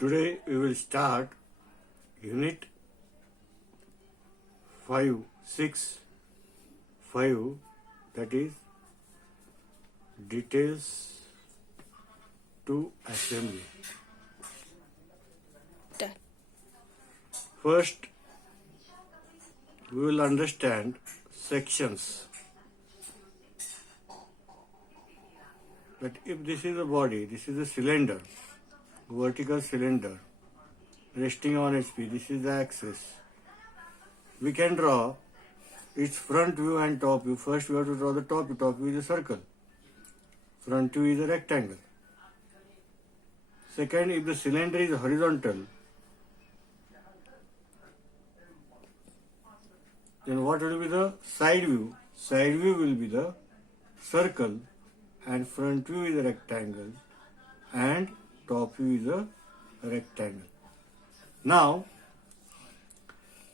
Today we will start Unit 5, 6, 5, that is Details to Assembly. Done. First, we will understand sections. That if this is a body, this is a cylinder, vertical cylinder, resting on HP, this is the axis. We can draw its front view and top view. First we have to draw the top view. Top view is a circle. Front view is a rectangle. Second, if the cylinder is horizontal, then what will be the side view? Side view will be the circle and front view is a rectangle and top view is a rectangle. Now,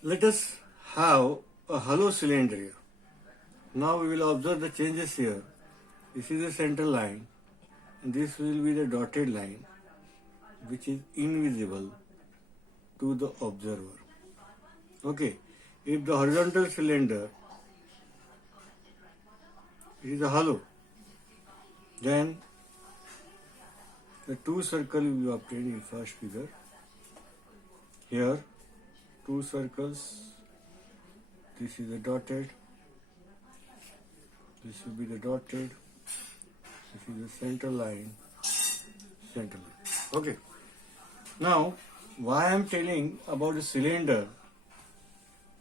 let us have a hollow cylinder here. Now we will observe the changes here. This is the center line and this will be the dotted line which is invisible to the observer. Okay, if the horizontal cylinder is a hollow, then the two circles will be obtained in first figure. Here, two circles. This is the dotted. This will be the dotted. This is the center line. Center line. Okay. Now, why I am telling about the cylinder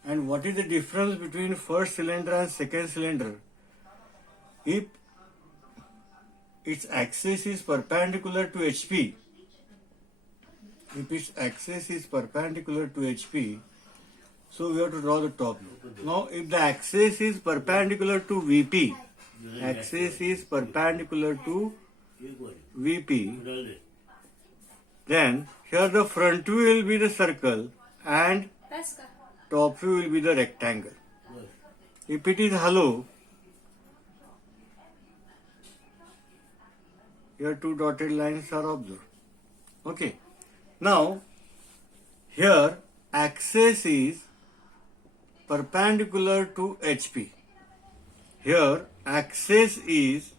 and what is the difference between first cylinder and second cylinder? If its axis is perpendicular to HP, so we have to draw the top view. Now, if the axis is perpendicular to VP, then here the front view will be the circle and top view will be the rectangle. If it is hollow, here two dotted lines are observed. Okay. Now, here axis is perpendicular to HP. Here axis is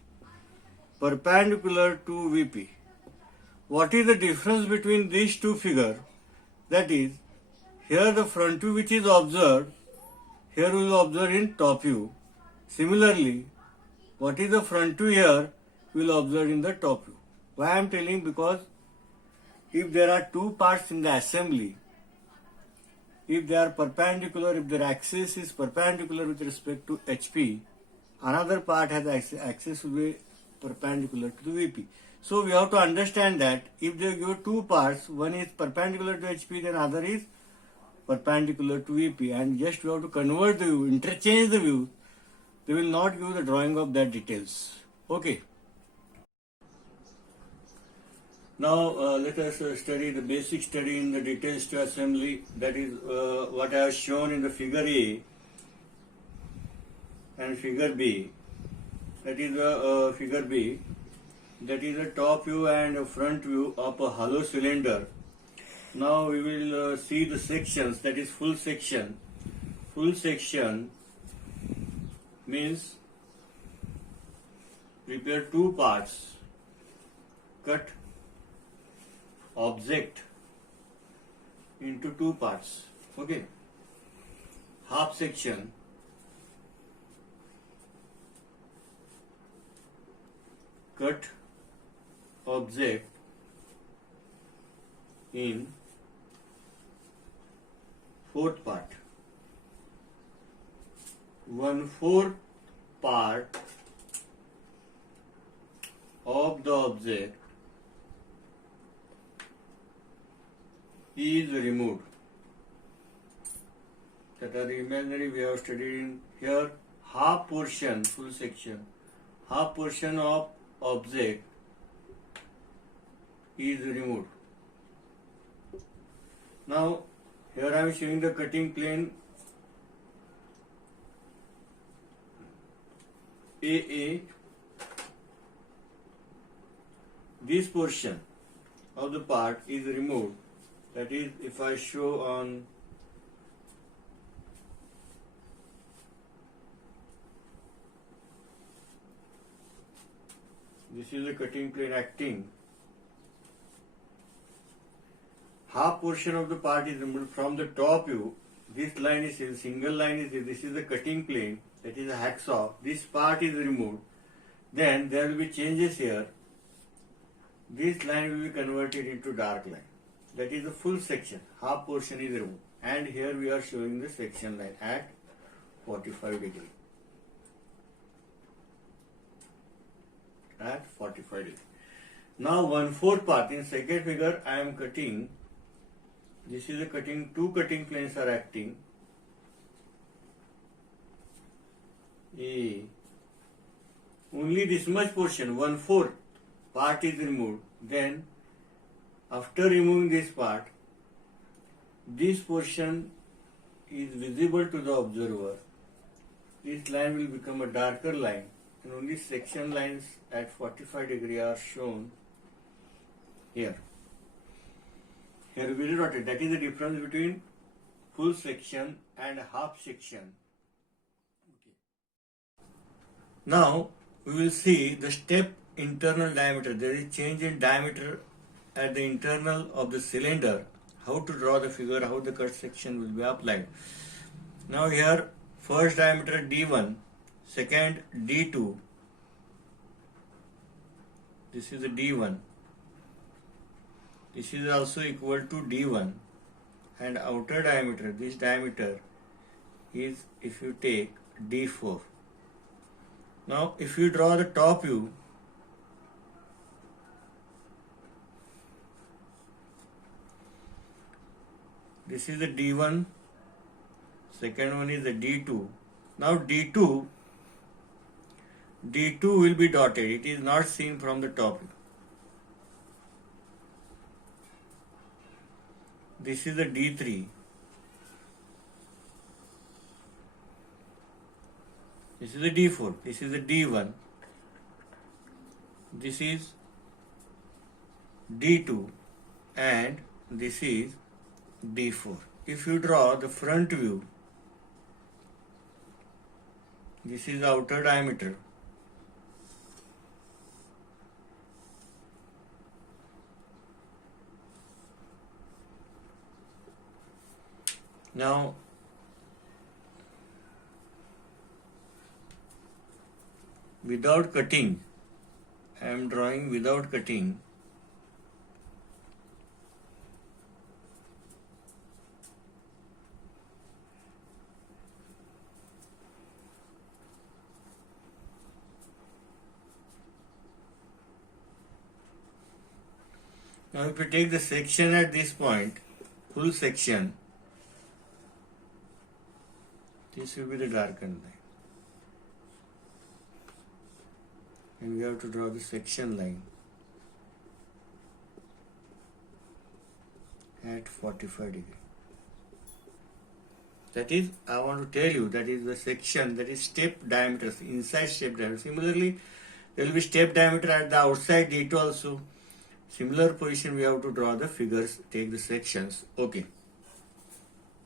perpendicular to VP. What is the difference between these two figures? That is, here the front view which is observed, here we will observe in top view. Similarly, what is the front view here, we will observe in the top view. Why I am telling? Because if there are two parts in the assembly, if they are perpendicular, if their axis is perpendicular with respect to HP, another part has axis will be perpendicular to the VP. So we have to understand that if they give two parts, one is perpendicular to HP, then other is perpendicular to VP, and just we have to convert the view, interchange the view. They will not give the drawing of that details. Okay. Now let us study the basic study in the details to assembly. That is what I have shown in the figure A and figure B. That is the figure B. That is the top view and front view of a hollow cylinder. Now we will see the sections. That is full section. Full section means prepare two parts. Cut object into two parts. Okay. Half section. Cut object in fourth part. 1/4 part of the object is removed. That are the imaginary we have studied in here. Half portion, full section, half portion of object is removed. Now here I am showing the cutting plane AA. This portion of the part is removed. That is, if I show on this is a cutting plane acting, half portion of the part is removed from the top view. This line is a single line is this is the cutting plane, that is a hacksaw. This part is removed. Then there will be changes here. This line will be converted into dark line. That is the full section. Half portion is removed. And here we are showing the section line at 45 degree. At 45 degree. Now 1/4 part. In second figure I am cutting. This is a cutting. Two cutting planes are acting. Only this much portion, 1/4 part is removed. Then after removing this part, this portion is visible to the observer. This line will become a darker line, and only section lines at 45 degree are shown here. Here we will rotate. That is the difference between full section and half section. Okay. Now we will see the step internal diameter. There is change in diameter at the internal of the cylinder. How to draw the figure, how the cut section will be applied. Now here first diameter D1, second D2. This is the D1. This is also equal to D1, and outer diameter, this diameter is, if you take D4. Now if you draw the top view, this is the D1, second one is the D2. Now D2 will be dotted. It is not seen from the top view. This is the D3. This is the D4. This is the D1. This is D2. And this is D4. If you draw the front view, this is the outer diameter. Now without cutting, I am drawing without cutting. Now if you take the section at this point, full section, this will be the darkened line. And we have to draw the section line at 45 degree. That is, I want to tell you, that is the section, that is step diameter, inside step diameter. Similarly, there will be step diameter at the outside D2 also. Similar position we have to draw the figures, take the sections. Okay.